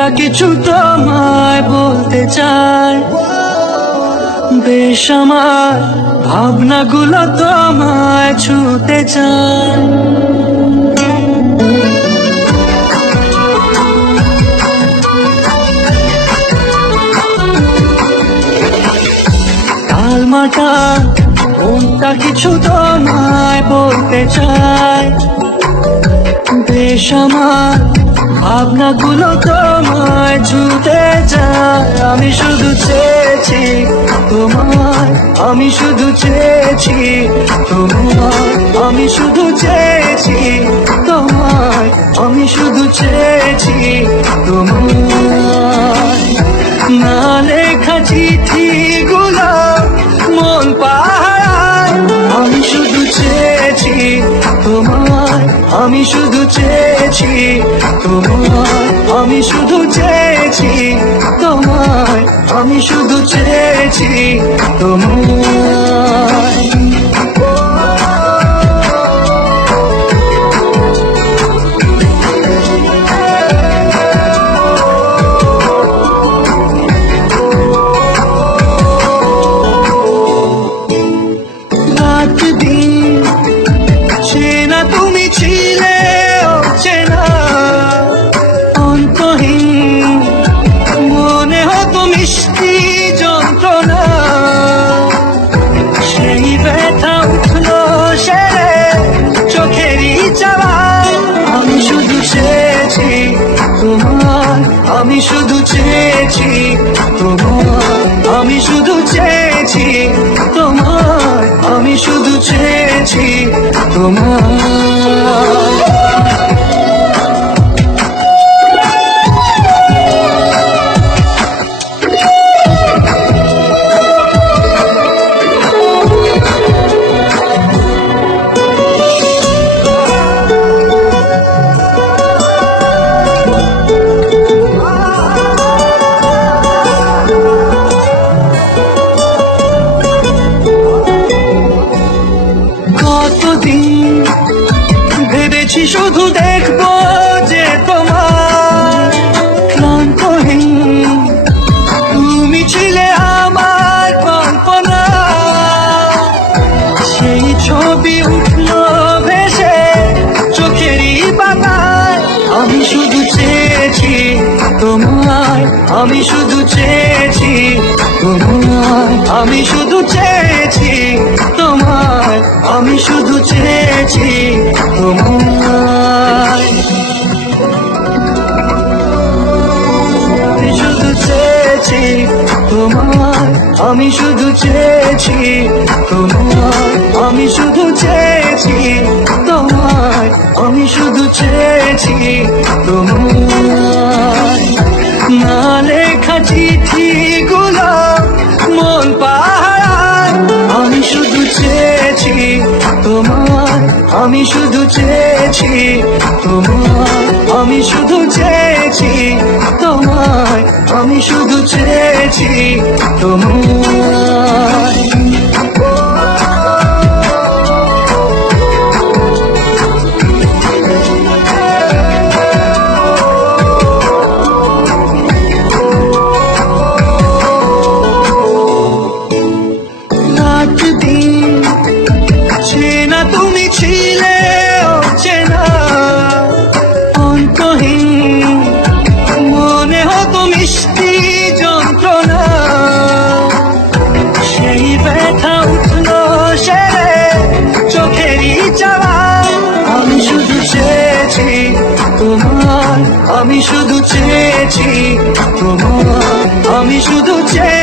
মনটা কিছু তোমায় বলতে চায়, বেশ আমার ভাবনাগুলো তোমায় ছুতে চায়। কালমাটা মনটা কিছু তোমায় বলতে চায়, বেশ আমার ভাবনাগুলো তোমায় ছুতে যায়। আমি শুধু চেয়েছি তোমায়, আমি শুধু চেয়েছি তোমায়, আমি শুধু চেয়েছি তোমায়, আমি শুধু চেয়েছি তোমায়। না লেখা চিঠিগুলো মন পাহারায়, আমি শুধু চেয়েছি তোমায়, আমি শুধু চেয়েছি তোমায়, আমি শুধু চেয়েছি তোমায়, আমি শুধু চেয়েছি তোমায়। রাত দিন চেনা তুমি ছিলে অচেনা, অন্তহীন মনে হতো মিষ্টি যন্ত্রণা। সেই ব্যথা উঠলো সেরে চোখেরই চাওয়ায়। আমি শুধু চেয়েছি তোমার, আমি শুধু চেয়েছি তোমার, আমি শুধু চেয়েছি তোমার, আমি শুধু চেয়েছি তোমার। কতদিন ভেবেছি শুধু দেখবো যে তোমার ক্লান্তহীন, তুমি ছিলে আমার কল্পনা। সেই ছবি উঠলো ভেসে চোখেরই পাতায়। আমি শুধু চেয়েছি তোমায়, আমি শুধু চেয়েছি তোমায়, আমি শুধু চেয়েছি তোমায়, আমি শুধু চেয়েছি তোমায়। আমি শুধু চেয়েছি তোমায়, আমি শুধু চেয়েছি তোমায়, আমি শুধু চেয়েছি তোমায়, আমি শুধু চেয়েছি তোমায়। না লেখা চিঠিগুলো মন পাহারায়, আমি শুধু চেয়েছি তোমায়, আমি শুধু চেয়েছি তোমায়, আমি শুধু চেয়েছি তোমায়, আমি শুধু চেয়েছি তোমায়। রাত দিন চেনা তুমি ছিলে অচেনা, অন্তহীন মনে হতো মিষ্টি যন্ত্রণা। সেই ব্যথা উঠলো সেরে চোখেরই চাওয়ায়। আমি শুধু চেয়েছি তোমার, আমি শুধু চেয়েছি তোমার, আমি শুধু চেয়েছি